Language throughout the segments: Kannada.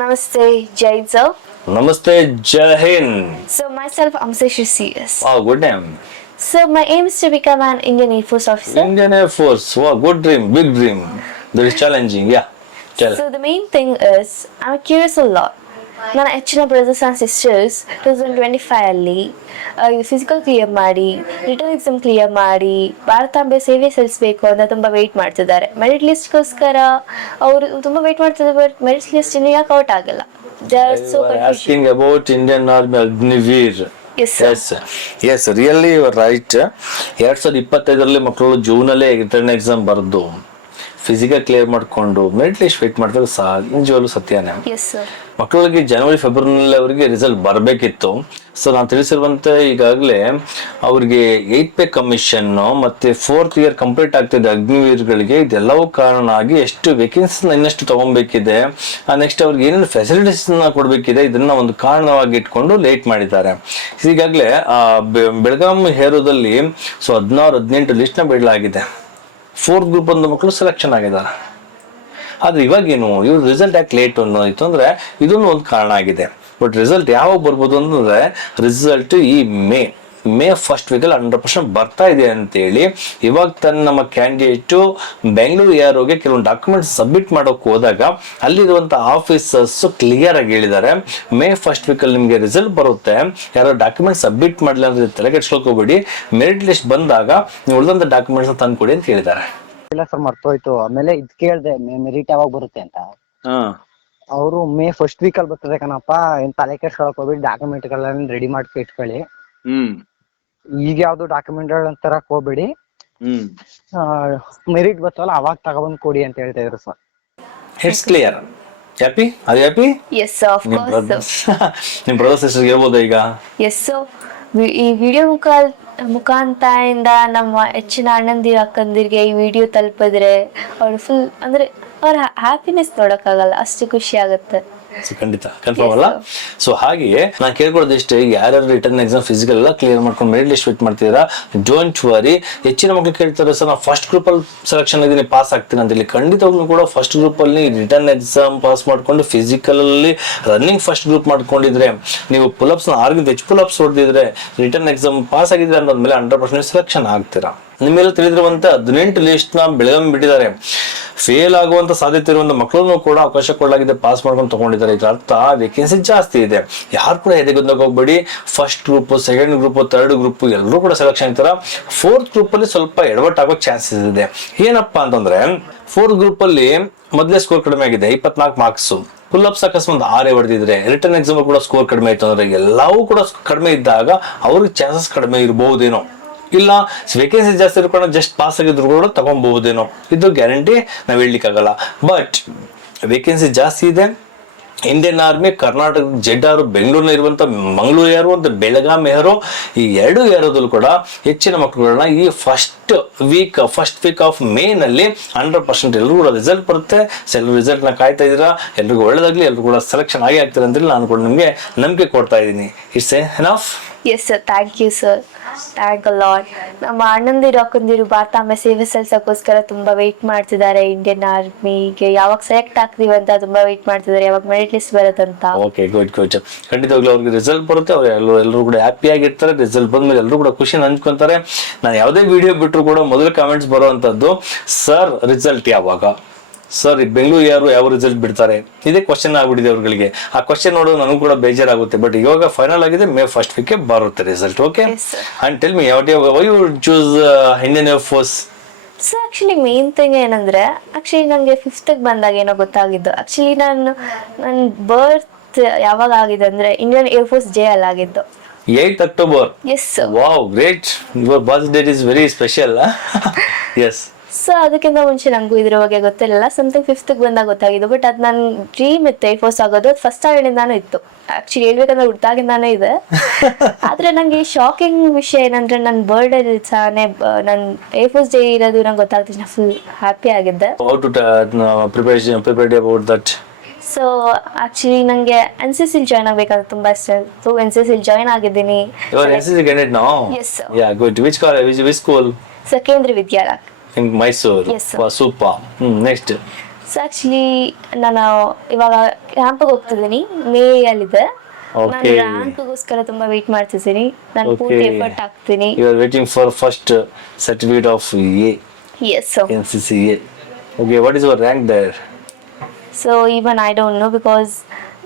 Namaste, Jai sir. Namaste, Jai Hind. So myself, Amsesh CS. Wow, good name. So my aim is to become an Indian Air Force officer. Indian Air Force. Wow, good dream, big dream. That is challenging. Yeah, tell. So the main thing is, I'm curious a lot. ನನ್ನ ಹೆಚ್ಚಿನ ಬ್ರದರ್ಸ್ ಆ್ಯಂಡ್ ಸಿಸ್ಟರ್ಸ್ 2025 ಇದು ಫಿಸಿಕಲ್ ಕ್ಲಿಯರ್ ಮಾಡಿ ರಿಟರ್ನ್ ಎಕ್ಸಾಮ್ ಕ್ಲಿಯರ್ ಮಾಡಿ ಭಾರತಾಂಬೆ ಸೇವೆ ಸಲ್ಲಿಸಬೇಕು ಅಂತ ತುಂಬ ವೆಯ್ಟ್ ಮಾಡ್ತಿದ್ದಾರೆ. ಮೆರಿಟ್ ಲಿಸ್ಟ್ಗೋಸ್ಕರ ಅವರು ತುಂಬ ವೆಯ್ಟ್ ಮಾಡ್ತಿದ್ದಾರೆ. ಬಟ್ ಮೆರಿಟ್ ಲಿಸ್ಟ್ ಇನ್ನೂ ಯಾಕೆ ಔಟ್ ಆಗಲ್ಲ? They are so Asking about Indian Army Agniveer. Yes, sir. Yes, really you are right. 2025 ಮಕ್ಕಳು ಜೂನಲ್ಲೇ ರಿಟರ್ನ್ ಎಕ್ಸಾಮ್ ಬರೆದು ಫಿಸಿಕಲ್ ಕ್ಲಿಯರ್ ಮಾಡ್ಕೊಂಡು ಮೆರಿಟ್ ಲಿಸ್ಟ್ ವೇಟ್ ಮಾಡ್ತಾರೆ. ನಿಜವಾಗ್ಲೂ ಸತ್ಯನೇ. Yes, sir. ಮಕ್ಕಳಿಗೆ ಜನವರಿ ಫೆಬ್ರವರಿನಲ್ಲಿ ಅವರಿಗೆ ರಿಸಲ್ಟ್ ಬರಬೇಕಿತ್ತು. ಸೊ ನಾನು ತಿಳಿಸಿರುವಂತೆ ಈಗಾಗಲೇ ಅವ್ರಿಗೆ 8 ಪೇ ಕಮಿಷನ್ ಮತ್ತೆ 4th ಇಯರ್ ಕಂಪ್ಲೀಟ್ ಆಗ್ತಿದೆ ಅಗ್ನಿವೀರ್ಗಳಿಗೆ. ಇದೆಲ್ಲವೂ ಕಾರಣ ಆಗಿ ಎಷ್ಟು ವೇಕೆನ್ಸಿ ಇನ್ನಷ್ಟು ತಗೊಬೇಕಿದೆ, ನೆಕ್ಸ್ಟ್ ಅವ್ರಿಗೆ ಏನೇನು ಫೆಸಿಲಿಟೀಸ್ ಕೊಡಬೇಕಿದೆ, ಇದನ್ನ ಒಂದು ಕಾರಣವಾಗಿ ಇಟ್ಕೊಂಡು ಲೇಟ್ ಮಾಡಿದ್ದಾರೆ. ಈಗಾಗಲೇ ಬೆಳಗಾಂ ಹೇರೋದಲ್ಲಿ 16-18 ಲಿಸ್ಟ್ನ ಬಿಡಲಾಗಿದೆ. 4th ಗ್ರೂಪ್ ಒಂದು ಮಕ್ಕಳು ಸೆಲೆಕ್ಷನ್ ಆಗಿದ್ದಾರೆ. ಆದ್ರೆ ಇವಾಗೇನು ಇವ್ರ ರಿಸಲ್ಟ್ ಯಾಕೆ ಲೇಟ್ ಅನ್ನೋಯ್ತು ಅಂದ್ರೆ ಇದನ್ನು ಒಂದು ಕಾರಣ ಆಗಿದೆ. ಬಟ್ ರಿಸಲ್ಟ್ ಯಾವಾಗ ಬರ್ಬೋದು ಅಂತಂದ್ರೆ ರಿಸಲ್ಟ್ ಈ ಮೇ ಫಸ್ಟ್ ವೀಕಲ್ಲಿ 100% ಬರ್ತಾ ಇದೆ ಅಂತೇಳಿ ಇವಾಗ ನಮ್ಮ ಕ್ಯಾಂಡಿಡೇಟ್ ಬೆಂಗಳೂರು ಯಾರೋಗೆ ಕೆಲವೊಂದು ಡಾಕ್ಯುಮೆಂಟ್ಸ್ ಸಬ್ಮಿಟ್ ಮಾಡೋಕೆ ಹೋದಾಗ ಅಲ್ಲಿರುವಂತ ಆಫೀಸರ್ಸ್ ಕ್ಲಿಯರ್ ಆಗಿ ಹೇಳಿದ್ದಾರೆ, ಮೇ ಫಸ್ಟ್ ವೀಕಲ್ಲಿ ನಿಮಗೆ ರಿಸಲ್ಟ್ ಬರುತ್ತೆ, ಯಾರೋ ಡಾಕ್ಯುಮೆಂಟ್ ಸಬ್ಮಿಟ್ ಮಾಡಲಿ ಅಂದ್ರೆ ತಲೆಗೆಡ್ಸ್ಕೊಳ್ಕೋಬೇಡಿ, ಮೆರಿಟ್ ಲಿಸ್ಟ್ ಬಂದಾಗ ನೀವು ಉಳಿದಂತ ಡಾಕ್ಯುಮೆಂಟ್ಸ್ ತಂದ್ಕೊಡಿ ಅಂತ ಹೇಳಿದ್ದಾರೆ. ಇಲ್ಲ ಸರ್, ಮರ್ತೋಯ್ತು. ಆಮೇಲೆ ಇದ್ ಕೇಳ್ದೆ ಮೆರಿಟ್ ಯಾವಾಗ ಬರುತ್ತೆ ಅಂತ. ಅವರು ಮೇ ಫಸ್ಟ್ ವೀಕ್ ಅಲ್ಲಿ ಬರ್ತದೆ ಕಣಪ್ಪ, ಏನ್ ತಲೆ ಕೆಡ್ಸ್ಕೊಳಕ್ ಹೋಗ್ಬಿಟ್ಟು ಡಾಕ್ಯುಮೆಂಟ್ ಗಳನ್ನ ರೆಡಿ ಮಾಡಿ ಇಟ್ಕೊಳ್ಳಿ, ಈಗ ಯಾವ್ದು ಡಾಕ್ಯುಮೆಂಟ್ ತರಕ್ ಹೋಗ್ಬೇಡಿ, ಮೆರಿಟ್ ಬರ್ತಲ್ಲ ಅವಾಗ ತಗೊಬಂದ್ ಕೊಡಿ ಅಂತ ಹೇಳ್ತಾ ಇದ್ರು ಸರ್. It's clear. ಹ್ಯಾಪಿ? ಅದು happy? Yes, sir, of course, sir. ನಿಮ್ ಬ್ರದರ್ಸ್ ಸಿಸ್ಟರ್ ಹೇಳ್ಬೋದಾ ಈಗ? Yes, sir. ಈ ವಿಡಿಯೋ ಮುಖಾಂತರದಿಂದ ನಮ್ಮ ಹೆಚ್ಚಿನ ಅಣ್ಣಂದಿರ ಅಕ್ಕಂದಿರಿಗೆ ಈ ವಿಡಿಯೋ ತಲುಪಿದ್ರೆ ಅವ್ರು ಫುಲ್ ಅಂದ್ರೆ ಅವ್ರ ಹ್ಯಾಪಿನೆಸ್ ನೋಡಕ್ಕಾಗಲ್ಲ, ಅಷ್ಟು ಖುಷಿ ಆಗುತ್ತೆ. ಖಂಡಿತ ಕನ್ಫರ್ಮ್ ಅಲ್ಲ. ಸೊ ಹಾಗೆಯೇ ನಾನು ಕೇಳ್ಕೊಳ್ಳೋದಿಷ್ಟೇ, ಯಾರ್ಯಾರು ರಿಟರ್ನ್ ಎಕ್ಸಾಮ್ ಫಿಸಿಕಲ್ ಎಲ್ಲ ಕ್ಲಿಯರ್ ಮಾಡ್ಕೊಂಡು ಮೆರಿಟ್ ಲಿಸ್ಟ್ ವೇಟ್ ಮಾಡ್ತಿದ್ದೀರಾ, ಡೋಂಟ್ ವರಿ. ಹೆಚ್ಚಿನ ಮಕ್ಕಳು ಕೇಳ್ತಾರೆ ಸರ್ ನಾವು ಫಸ್ಟ್ ಗ್ರೂಪ್ ಅಲ್ಲಿ ಸೆಲೆಕ್ಷನ್ ಆಗಿದ್ದೀನಿ, ಪಾಸ್ ಆಗ್ತೀನಿ ಅಂತ ಹೇಳಿ. ಖಂಡಿತವಾಗ್ಲೂ ಕೂಡ ಫಸ್ಟ್ ಗ್ರೂಪ್ ಅಲ್ಲಿ ರಿಟರ್ನ್ ಎಕ್ಸಾಮ್ ಪಾಸ್ ಮಾಡ್ಕೊಂಡು ಫಿಸಿಕಲ್ ಅಲ್ಲಿ ರನ್ನಿಂಗ್ ಫಸ್ಟ್ ಗ್ರೂಪ್ ಮಾಡ್ಕೊಂಡಿದ್ರೆ, ನೀವು ಪುಲ್ಅಪ್ಸ್ 6ಗಿಂತ ಹೆಚ್ಚು ಪುಲ್ಅಪ್ಸ್ ಹೊಡೆದಿದ್ರೆ, ರಿಟರ್ನ್ ಎಕ್ಸಾಮ್ ಪಾಸ್ ಆಗಿದ್ರೆ ಅಂದ್ಮೇಲೆ 100% ಸೆಲೆಕ್ಷನ್ ಆಗ್ತೀರಾ. ನಿಮ್ಮೆಲ್ಲ ತಿಳಿದಿರುವಂತೆ 18 ಲಿಸ್ಟ್ ನ ಬೆಳಗಾವಿ ಬಿಟ್ಟಿದ್ದಾರೆ. ಫೇಲ್ ಆಗುವಂತ ಸಾಧ್ಯತೆ ಇರುವಂತ ಮಕ್ಕಳನ್ನು ಕೂಡ ಅವಕಾಶ ಕೊಡಲಾಗಿದೆ, ಪಾಸ್ ಮಾಡ್ಕೊಂಡು ತಗೊಂಡಿದ್ದಾರೆ. ಇದರ ಅರ್ಥ ವೇಕೆನ್ಸಿ ಜಾಸ್ತಿ ಇದೆ. ಯಾರು ಕೂಡ ಎದೆಗೊಂದಾಗ ಹೋಗ್ಬೇಡಿ. First group, second group, third group ಎಲ್ಲರೂ ಕೂಡ ಸೆಲೆಕ್ಷನ್ ಆಗ್ತಾರ. 4th ಗ್ರೂಪ್ ಅಲ್ಲಿ ಸ್ವಲ್ಪ ಎಡವಟ್ಟಾಗೋ ಚಾನ್ಸಸ್ ಇದೆ. ಏನಪ್ಪಾ ಅಂತಂದ್ರೆ 4th ಗ್ರೂಪ್ ಅಲ್ಲಿ ಮೊದಲೇ ಸ್ಕೋರ್ ಕಡಿಮೆ ಆಗಿದೆ, 24 ಮಾರ್ಕ್ಸ್. ಪುಲ್ಅಪ್ಸ್ ಅಕಸ್ಮಾತ್ 6 ಹೊಡೆದಿದ್ರೆ, ರಿಟರ್ನ್ ಎಕ್ಸಾಮ್ ಕೂಡ ಸ್ಕೋರ್ ಕಡಿಮೆ ಆಯ್ತು ಅಂದ್ರೆ, ಎಲ್ಲವೂ ಕೂಡ ಕಡಿಮೆ ಇದ್ದಾಗ ಅವ್ರಿಗೆ ಚಾನ್ಸಸ್ ಕಡಿಮೆ ಇರಬಹುದೇನೋ, ಇಲ್ಲ ವೇಕೆನ್ಸಿ ಜಾಸ್ತಿ ಇರ್ಕೊಂಡು ಜಸ್ಟ್ ಪಾಸ್ ಆಗಿದ್ರು ಕೂಡ ತಗೊಬಹುದೇನೋ, ಇದು ಗ್ಯಾರಂಟಿ ನಾವು ಹೇಳಲಿಕ್ಕಾಗಲ್ಲ. ಬಟ್ ವೇಕೆನ್ಸಿ ಜಾಸ್ತಿ ಇದೆ. ಇಂಡಿಯನ್ ಆರ್ಮಿ ಕರ್ನಾಟಕ ಜೆಡ್ ಬೆಂಗಳೂರಿನ ಇರುವಂತ ಮಂಗಳೂರು ಯಾರು ಅಂತ ಬೆಳಗಾಂ ಯಾರು, ಈ 2 ಏರೋದಲ್ಲೂ ಕೂಡ ಹೆಚ್ಚಿನ ಮಕ್ಕಳುಗಳನ್ನ ಈ ಫಸ್ಟ್ ವೀಕ್ ಆಫ್ ಮೇ ನಲ್ಲಿ 100% ಎಲ್ಲರೂ ಕೂಡ ರಿಸಲ್ಟ್ ಬರುತ್ತೆ. ರಿಸಲ್ಟ್ ನ ಕಾಯ್ತಾ ಇದ್ದೀರಾ, ಎಲ್ರಿಗೂ ಒಳ್ಳೇದಾಗ್ಲಿ, ಎಲ್ರು ಕೂಡ ಸೆಲೆಕ್ಷನ್ ಆಗೇ ಆಗ್ತಾರೆ ಅಂತ ನಾನು ಕೂಡ ನಿಮ್ಗೆ ನಂಬಿಕೆ ಕೊಡ್ತಾ ಇದ್ದೀನಿ. It's enough. Yes sir, thank you sir, thank a lot. ನಮ್ಮ ಅಣ್ಣಂದಿರು ಅಕ್ಕಂದಿರು ಭಾರತಾಂಬೆ ಸೇವೆ ಸಲ್ಲಿಸೋಕ್ಕೋಸ್ಕರ ತುಂಬಾ ವೆಯ್ಟ್ ಮಾಡ್ತಿದ್ದಾರೆ. ಇಂಡಿಯನ್ ಆರ್ಮಿಗೆ ಯಾವಾಗ ಸೆಲೆಕ್ಟ್ ಆಗ್ತೀವಿ ಅಂತ ತುಂಬಾ ವೆಯ್ಟ್ ಮಾಡ್ತಿದ್ದಾರೆ, ಯಾವಾಗ ಮೆರಿಟ್ ಲಿಸ್ಟ್ ಬರುತ್ತಂತ. Okay, good. ಖಂಡಿತವಾಗ್ಲೂ ಅವ್ರಿಗೆ ರಿಸಲ್ಟ್ ಬರುತ್ತೆ, ಅವ್ರು ಎಲ್ಲರೂ ಕೂಡ ಹ್ಯಾಪಿ ಆಗಿರ್ತಾರೆ. ರಿಸಲ್ಟ್ ಬಂದ್ಮೇಲೆ ಎಲ್ಲರೂ ಕೂಡ ಖುಷಿ ಹಂಚ್ಕೊಂತಾರೆ. ನಾನು ಯಾವುದೇ ವಿಡಿಯೋ ಬಿಟ್ಟರು ಕೂಡ ಮೊದಲು ಕಾಮೆಂಟ್ಸ್ ಬರುವಂತದ್ದು, ಸರ್ ರಿಸಲ್ಟ್ ಯಾವಾಗ, ಸರ್ ಬೆಂಗಳೂರು ಯಾರು ಯಾವ ರಿಸಲ್ಟ್ ಬಿಡ್ತಾರೆ, ಇದೇ ಕ್ವಶನ್ ಆಗ್ಬಿಟ್ಟಿದೆ ಅವ್ರಿಗೆ. ಆ ಕ್ವಶನ್ ನೋಡೋದು ನನಗೂ ಕೂಡ ಬೇಜಾರಾಗುತ್ತೆ. ಬಟ್ ಇವಾಗ ಫೈನಲ್ ಆಗಿದೆ, ಮೇ ಫಸ್ಟ್ ವೀಕ್ ಬರುತ್ತೆ result. Okay, and tell me why you choose Indian air force? So actually main thing ಏನಂದ್ರೆ, ಆಕ್ಚುಲಿ ನನಗೆ 5th ಬಂದಾಗ ಏನೋ ಗೊತ್ತಾಗಿದ್ದು. ಆಕ್ಚುಲಿ ನನ್ನ ಬರ್ತ್ ಯಾವಾಗ ಆಗಿದೆ ಅಂದ್ರೆ ಇಂಡಿಯನ್ ಏರ್ ಫೋರ್ಸ್ ಜೆ ಅಲ್ಲಿ ಆಗಿದ್ದು 8th October. Yes. Wow, great. Your birth date is very special. Yes. So ಅದಕ್ಕಿಂತ ಮುಂಚೆ ನಂಗೂ ಇದ್ರ ಬಗ್ಗೆ ಗೊತ್ತಿರಲಿಲ್ಲ. ಸಮಥಿಂಗ್ 5th ಬಂದಾಗ ಗೊತ್ತಾಗಿದ್ದು. ಬಟ್ ಅದು ನನ್ನ ಡ್ರೀಮ್ ಇತ್ತು ಏರ್ ಫೋರ್ಸ್ ಆಗೋದು. ಅದು ಫಸ್ಟ್ ಆಗಿಂದಾನು ಇತ್ತು. ಆಕ್ಚುಲಿ ಹೇಳ್ಬೇಕಂದ್ರೆ ಹುಟ್ಟಾಗಿಂದಾನು ಇದೆ. ಆದ್ರೆ ನಂಗೆ ಶಾಕಿಂಗ್ ವಿಷಯ ಏನಂದ್ರೆ, ನನ್ನ ಬರ್ಡೇ ದಿವಸನೇ ನನ್ನ ಏರ್ ಫೋರ್ಸ್ ಡೇ ಇರೋದು ನಂಗೆ ಗೊತ್ತಾಗ್ತಿತ್ತು. ನಾನು ಫುಲ್ ಹ್ಯಾಪಿ ಆಗಿದ್ದೆ. How to prepare about that? So actually ನಂಗೆ NCC ಜಾಯ್ನ್ ಆಗ್ಬೇಕಂತ ತುಂಬಾ ಇಷ್ಟ ಇತ್ತು. NCC ಜಾಯ್ನ್ ಆಗಿದ್ದೀನಿ. You are NCC candidate now? Yes, sir. Yeah, good. Which college? Which school? ಕೇಂದ್ರ ವಿದ್ಯಾಲಯ in Mysore. Yes, sir. Wow, super. Next. So actually ನಾನು ಇವಾಗ ಕ್ಯಾಂಪಿಗೆ ಹೋಗ್ತಿದ್ದೀನಿ ಮೇಯಲ್ಲಿದೆ. ನಾನು Okay. ರ್ಯಾಂಕ್ಗೋಸ್ಕರ ತುಂಬ ವೆಯ್ಟ್ ಮಾಡ್ತಿದ್ದೀನಿ. ನಾನು ಪೂರ್ತಿ Okay. ಎಫರ್ಟ್ ಹಾಕ್ತೀನಿ. You are waiting for first certificate of A, yes. NCCA. Okay, what is your rank there? So even I don't know because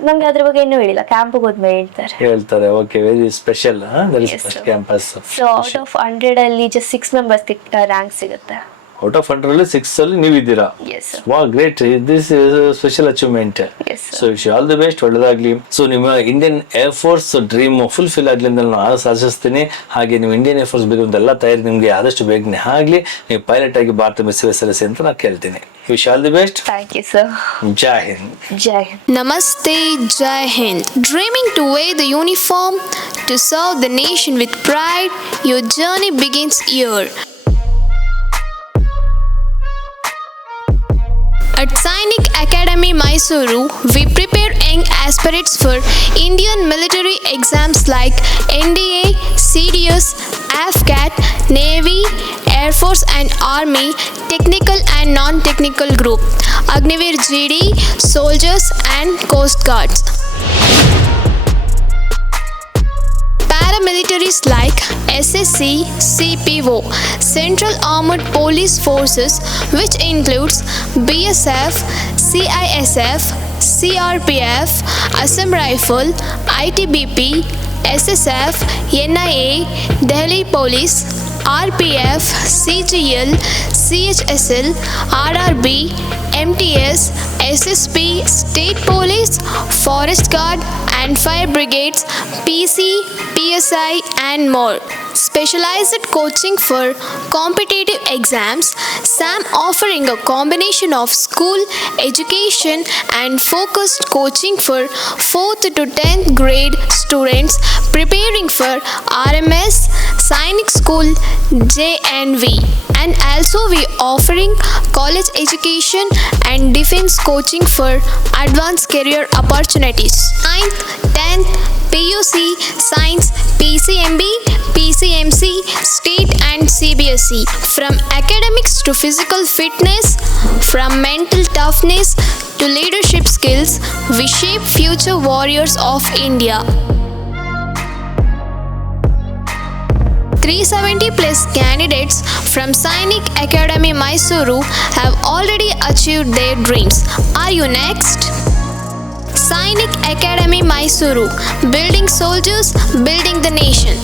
ನಂಗೆ ಅದ್ರ ಬಗ್ಗೆ ಇನ್ನೂ ಹೇಳಿಲ್ಲ. ಕ್ಯಾಂಪಿಗೆ ಹೋದ್ಮೇಲೆ ಹೇಳ್ತಾರೆ. ಹೇಳ್ತಾರೆ. Okay, very special. That is Yes, first sir. Campus. So out of 100 ಅಲ್ಲಿ ಜಸ್ಟ್ 6 ಮೆಂಬರ್ಸ್ ರ್ಯಾಂಕ್ ಸಿಗುತ್ತೆ. ಔಟ್ ಆಫ್ 100 ಅಲ್ಲಿ 6 ಅಲ್ಲಿ ನೀವು ಇದ್ದೀರಾ. Yes. Wow, great. This is special achievement. Yes, sir. So wish all the best, ಒಳ್ಳೆದಾಗ್ಲಿ. ಸೊ ನಿಮ್ಮ Indian air force dream fulfil ಆಗ್ಲಿ ಅಂತ ನಾನು ಆಶಿಸ್ತೀನಿ. ಹಾಗೆ ನೀವು ಇಂಡಿಯನ್ ಏರ್ ಫೋರ್ಸ್ ಬೇಕಾದಂತ ಎಲ್ಲ ತಯಾರಿ ನಿಮಗೆ ಆದಷ್ಟು ಬೇಗನೆ ಆಗಲಿ. ನೀವು ಪೈಲಟ್ ಆಗಿ ಭಾರತ ಸೇವೆ ಸಲ್ಲಿಸಿ ಅಂತ ನಾನು ಕೇಳ್ತೀನಿ. Wish all the best. Thank you sir. Jai Hind. Jai Hind. Namaste, Jai Hind. Dreaming to wear the uniform to serve the nation with pride, your journey begins here. At Sainik Academy, Mysuru, we prepare young aspirants for Indian military exams like NDA, CDS, AFCAT, Navy, Air Force and Army, technical and non-technical group, Agniveer GD, soldiers and Coast Guards. Paramilitaries like SSC, CPO, Central Armed Police Forces, which includes BSF, CISF, CRPF, Assam Rifle, ITBP, SSF, NIA, Delhi Police, RPF, CGL, CHSL, RRB, MTS, SSP, State Police, Forest Guard and Fire Brigades, PC, PSI and more. Specialized coaching for competitive exams, SAM offering a combination of school, education and focused coaching for 4th to 10th grade students preparing for RMS, Sainik School, JNV. And also we offering college education and defense coaching for advanced career opportunities. 9th, 10th, PUC, Science, PCMB, PCMC, State and CBSE. From academics to physical fitness, from mental toughness to leadership skills, we shape future warriors of India. 370 plus candidates from Sainik Academy, Mysuru have already achieved their dreams. Are you next? Sainik Academy, Mysuru, building soldiers, building the nation.